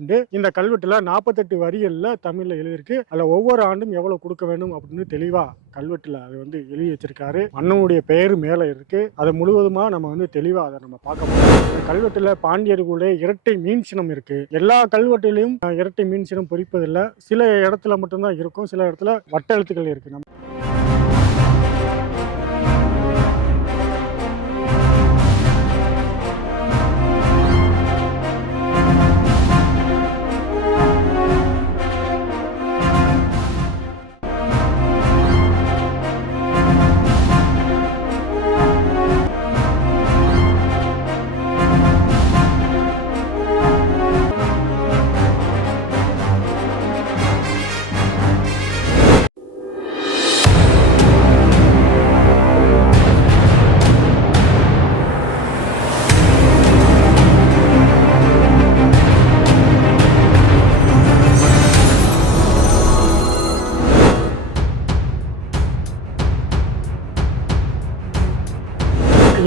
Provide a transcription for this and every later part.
இந்த கல்வெட்டுல 48 வரிகள்ல தமிழ்ல எழுதியிருக்கு. அதுல ஒவ்வொரு ஆண்டும் எவ்வளவு கொடுக்க வேண்டும் அப்படின்னு தெளிவா கல்வெட்டுல அது எழுதி வச்சிருக்காரு. மன்னனுடைய பெயர் மேல இருக்கு. அது முழுவதுமா நம்ம தெளிவா அதை நம்ம பார்க்க போறோம். இந்த கல்வெட்டுல பாண்டியர்களுடைய இரட்டை மீன் சின்னம் இருக்கு. எல்லா கல்வெட்டிலையும் இரட்டை மீன் சின்னம் பொறிப்பதில்லை. சில இடத்துல மட்டும்தான் இருக்கும், சில இடத்துல வட்ட எழுத்துக்கள் இருக்கு.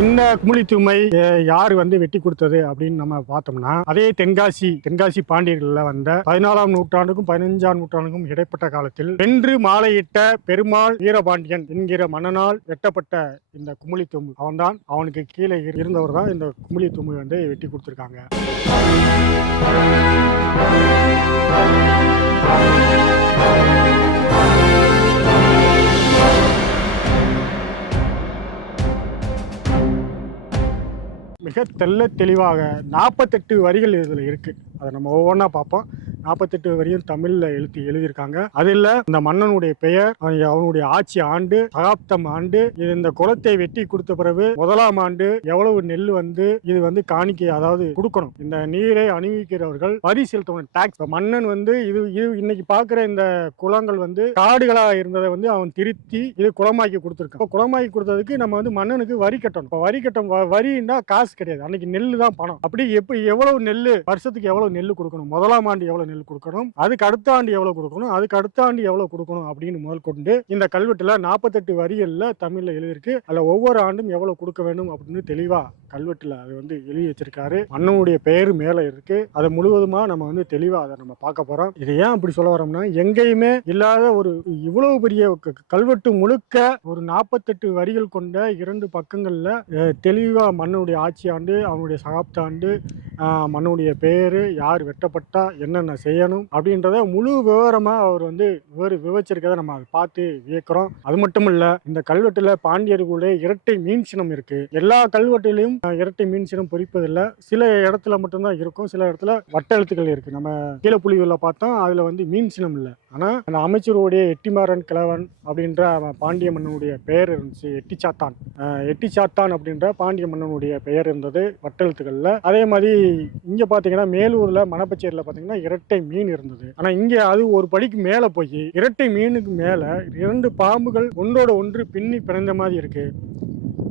இந்த குமுளித்துமை யார் வெட்டி கொடுத்தது அப்படின்னு நம்ம பார்த்தோம்னா, அதே தென்காசி பாண்டியர்கள்ல வந்த 14ஆம் நூற்றாண்டுக்கும் 15ஆம் நூற்றாண்டுக்கும் இடைப்பட்ட காலத்தில் வென்று மாலையிட்ட பெருமாள் வீரபாண்டியன் என்கிற மன்னனால் வெட்டப்பட்ட இந்த குமுளித்தும்பு அவன்தான். அவனுக்கு கீழே இருந்தவர் தான் இந்த குமுளித்தும்பு வெட்டி கொடுத்திருக்காங்க. மிக தெளிவாக 48 வரிகள் இதில் இருக்கு. அதை நம்ம ஒவ்வொன்றா பார்ப்போம். 48 வரியும் தமிழ்ல எழுதியிருக்காங்க. அதில் இந்த மன்னனுடைய பெயர், அவனுடைய ஆட்சி ஆண்டு, சகாப்தம் ஆண்டு, இந்த குளத்தை வெட்டி கொடுத்த பிறகு 1ஆம் ஆண்டு எவ்வளவு நெல் இது காணிக்கை, அதாவது கொடுக்கணும். இந்த நீரை அணிவிக்கிறவர்கள் வரி செலுத்தணும், டாக்ஸ். மன்னன் இது இன்னைக்கு பார்க்குற இந்த குளங்கள் காடுகளாக இருந்ததை அவன் திருத்தி இது குளமாக்கி கொடுத்துருக்கான். குளமாக்கி கொடுத்ததுக்கு நம்ம மன்னனுக்கு வரி கட்டணும். இப்போ வரி கட்டம், வரின்னா காசு கிடையாது, அன்னைக்கு நெல் தான் பணம். அப்படி எவ்வளவு நெல், வருஷத்துக்கு எவ்வளவு நெல் கொடுக்கணும், 1ஆம் ஆண்டு எவ்வளவு நெல் கொடுக்கணும், அதுக்கு அடுத்த ஆண்டு எவ்வளவு கொடுக்கணும், அதுக்கு அடுத்த ஆண்டு எவ்வளவு கொடுக்கணும் அப்படின்னு முதல் கொண்டு இந்த கல்வெட்டுல 48 வரிகள்ல தமிழ்ல எழுதியிருக்கு. அதுல ஒவ்வொரு ஆண்டும் எவ்வளவு கொடுக்க வேண்டும் அப்படின்னு தெளிவா கல்வெட்டுல அது எழுதி வச்சிருக்காரு. மன்னனுடைய பெயர் மேல இருக்கு. அதை முழுவதுமா நம்ம தெளிவா அதை நம்ம பார்க்க போறோம். இது ஏன் அப்படி சொல்ல வரோம்னா, எங்கேயுமே இல்லாத ஒரு இவ்வளவு பெரிய கல்வெட்டு முழுக்க ஒரு 48 வரிகள் கொண்ட 2 பக்கங்கள்ல தெளிவா மன்னனுடைய ஆட்சி ஆண்டு, அவனுடைய சகாப்த ஆண்டு, மன்னனுடைய பேரு, யார் வெட்டப்பட்டா, என்னென்ன செய்யணும் அப்படின்றத முழு விவரமா அவர் விவரிச்சிருக்கதை நம்ம அதை பார்த்து வியக்கிறோம். அது மட்டும் இல்ல, இந்த கல்வெட்டுல பாண்டியர்களுடைய இரட்டை மீன் சின்னம் இருக்கு. எல்லா கல்வெட்டிலையும் இரட்டை மீன் சின்னம் பொறிப்பதில்லை. சில இடத்துல மட்டும்தான் இருக்கும், சில இடத்துல வட்ட எழுத்துக்கள் இருக்கு. நம்ம கீழப்புலிகளில் பார்த்தோம், அதுல மீன் சின்னம் இல்லை. ஆனா அந்த அமைச்சருடைய எட்டிமாறன் கிழவன் அப்படின்ற பாண்டிய மன்னனுடைய பெயர் இருந்துச்சு, எட்டிச்சாத்தான் அப்படின்ற பாண்டிய மன்னனுடைய பெயர் இருந்தது வட்டெழுத்துக்கள்ல. அதே மாதிரி இங்க பாத்தீங்கன்னா மேலூர்ல மணப்பச்சேரியில பாத்தீங்கன்னா இரட்டை மீன் இருந்தது. ஆனா இங்க அது ஒரு படிக்கு மேல போய் இரட்டை மீனுக்கு மேல 2 பாம்புகள் ஒன்றோட ஒன்று பின்னி பிணைந்த மாதிரி இருக்கு.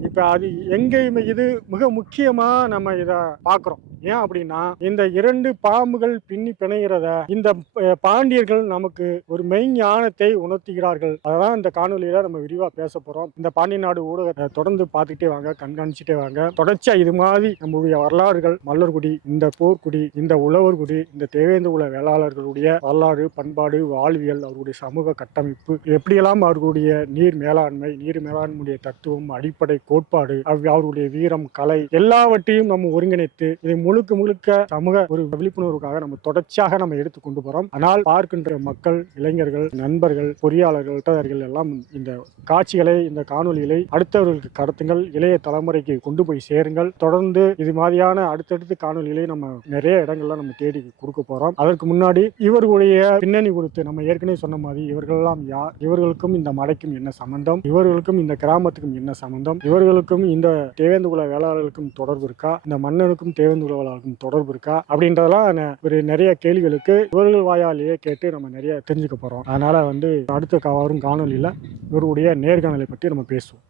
இப்ப அது எங்கேயுமே இது மிக முக்கியமா நம்ம இத பாக்குறோம். ஏன் அப்படின்னா, இந்த 2 பாம்புகள் பின்னி பிணைகிறத இந்த பாண்டியர்கள் நமக்கு ஒரு மெய்ஞானத்தை உணர்த்துகிறார்கள். அதான் இந்த காணொலியில நம்ம விரிவா பேச போறோம். இந்த பாண்டிய நாடு ஊடகத்தை தொடர்ந்து பார்த்துட்டே வாங்க, கண்காணிச்சுட்டே வாங்க. தொடர்ச்சியா இது மாதிரி நம்முடைய வரலாறுகள், மல்லர்குடி, இந்த போர்க்குடி, இந்த உழவர்குடி, இந்த தேவேந்திர குல வேளாளர்களுடைய வரலாறு, பண்பாடு, வாழ்வியல், அவர்களுடைய சமூக கட்டமைப்பு, எப்படியெல்லாம் அவர்களுடைய நீர் மேலாண்மையுடைய தத்துவம், அடிப்படை கோட்பாடு, அவர்களுடைய வீரம், கலை எல்லாவற்றையும் நம்ம ஒருங்கிணைத்து இதை முழுக்க சமூக ஒரு விழிப்புணர்வுக்காக நம்ம தொடர்ச்சியாக நம்ம எடுத்து கொண்டு போறோம். ஆனால் பார்க்கின்ற மக்கள், இளைஞர்கள், நண்பர்கள், பொறியாளர்கள் எல்லாம் இந்த காட்சிகளை, இந்த காணொலிகளை அடுத்தவர்களுக்கு கடத்துங்கள், இளைய தலைமுறைக்கு கொண்டு போய் சேருங்கள். தொடர்ந்து இது மாதிரியான அடுத்தடுத்து காணொலிகளை நம்ம நிறைய இடங்கள்ல நம்ம தேடி கொடுக்க போறோம். அதற்கு முன்னாடி இவர்களுடைய பின்னணி கொடுத்து நம்ம ஏற்கனவே சொன்ன மாதிரி இவர்களெல்லாம் யார், இவர்களுக்கும் இந்த மலைக்கும் என்ன சம்பந்தம், இவர்களுக்கும் இந்த கிராமத்துக்கும் என்ன சம்பந்தம், இவர்களுக்கும் இந்த தேவேந்திர குல வேளாளர்களுக்கும் தொடர்பு இருக்கா, இந்த மன்னனுக்கும் தேவேந்திர குல தொடர்பு இருக்கா அப்படின்றதெல்லாம் ஒரு நிறைய கேள்விகளுக்கு இவர்கள் வாயாலேயே கேட்டு நம்ம நிறைய தெரிஞ்சுக்க போறோம். அதனால அடுத்த வரும் காணொலியில இவருடைய நேர்காணலை பற்றி நம்ம பேசுவோம்.